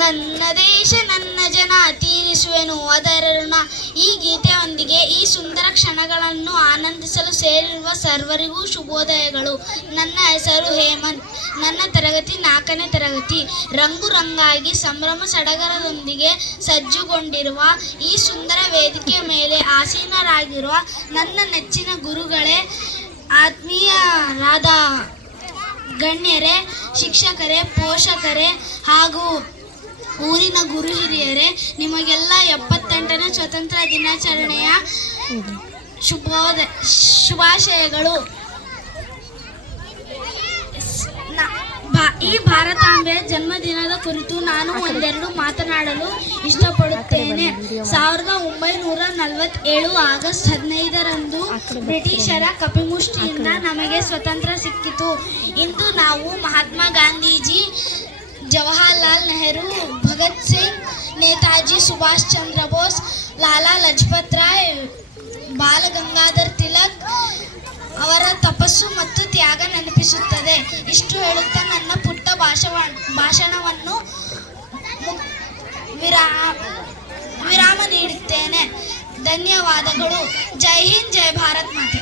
ನನ್ನ ದೇಶ ನನ್ನ ಜನ ತೀರಿಸುವೆನು ಅದರ ಋಣ. ಈ ಗೀತೆಯೊಂದಿಗೆ ಈ ಸುಂದರ ಕ್ಷಣಗಳನ್ನು ಆನಂದಿಸಲು ಸೇರಿರುವ ಸರ್ವರಿಗೂ ಶುಭೋದಯಗಳು. ನನ್ನ ಹೆಸರು ಹೇಮಂತ್. ನನ್ನ ತರಗತಿ 4ನೇ ತರಗತಿ. ರಂಗು ರಂಗಾಗಿ ಸಂಭ್ರಮ ಸಡಗರದೊಂದಿಗೆ ಸಜ್ಜುಗೊಂಡಿರುವ ಈ ಸುಂದರ ವೇದಿಕೆಯ ಮೇಲೆ ಆಸೀನರಾಗಿರುವ ನನ್ನ ನೆಚ್ಚಿನ ಗುರುಗಳೇ, ಆತ್ಮೀಯರಾದ ಗಣ್ಯರೇ, ಶಿಕ್ಷಕರೇ, ಪೋಷಕರೇ ಹಾಗೂ ಊರಿನ ಗುರು ಹಿರಿಯರೇ, ನಿಮಗೆಲ್ಲ 78ನೇ ಸ್ವತಂತ್ರ ದಿನಾಚರಣೆಯ ಶುಭಾಶಯಗಳು. ಈ ಭಾರತಾಂಬೆಯ ಜನ್ಮದಿನದ ಕುರಿತು ನಾನು ಒಂದೆರಡು ಮಾತನಾಡಲು ಇಷ್ಟಪಡುತ್ತೇನೆ. 1947 ಆಗಸ್ಟ್ 15ರಂದು ಬ್ರಿಟಿಷರ ಕಪಿಮುಷ್ಟಿಯಿಂದ ನಮಗೆ ಸ್ವತಂತ್ರ ಸಿಕ್ಕಿತು. ಇಂದು ನಾವು ಮಹಾತ್ಮ ಗಾಂಧೀಜಿ, ಜವಾಹರ್ಲಾಲ್ ನೆಹರು, ಭಗತ್ ಸಿಂಗ್, ನೇತಾಜಿ ಸುಭಾಷ್ ಚಂದ್ರ ಬೋಸ್, ಲಾಲಾ ಲಜಪತ್ ರಾಯ್, ಬಾಲ ಗಂಗಾಧರ್ ತಿಲಕ್ ಅವರ ತಪಸ್ಸು ಮತ್ತು ತ್ಯಾಗ ನೆನಪಿಸುತ್ತದೆ. ಇಷ್ಟು ಹೇಳುತ್ತಾ ನನ್ನ ಪುಟ್ಟ ಭಾಷಣವನ್ನು ವಿರಾಮ ನೀಡುತ್ತೇನೆ. ಧನ್ಯವಾದಗಳು. ಜೈ ಹಿಂದ್, ಜೈ ಭಾರತ್ ಮಾತೆ.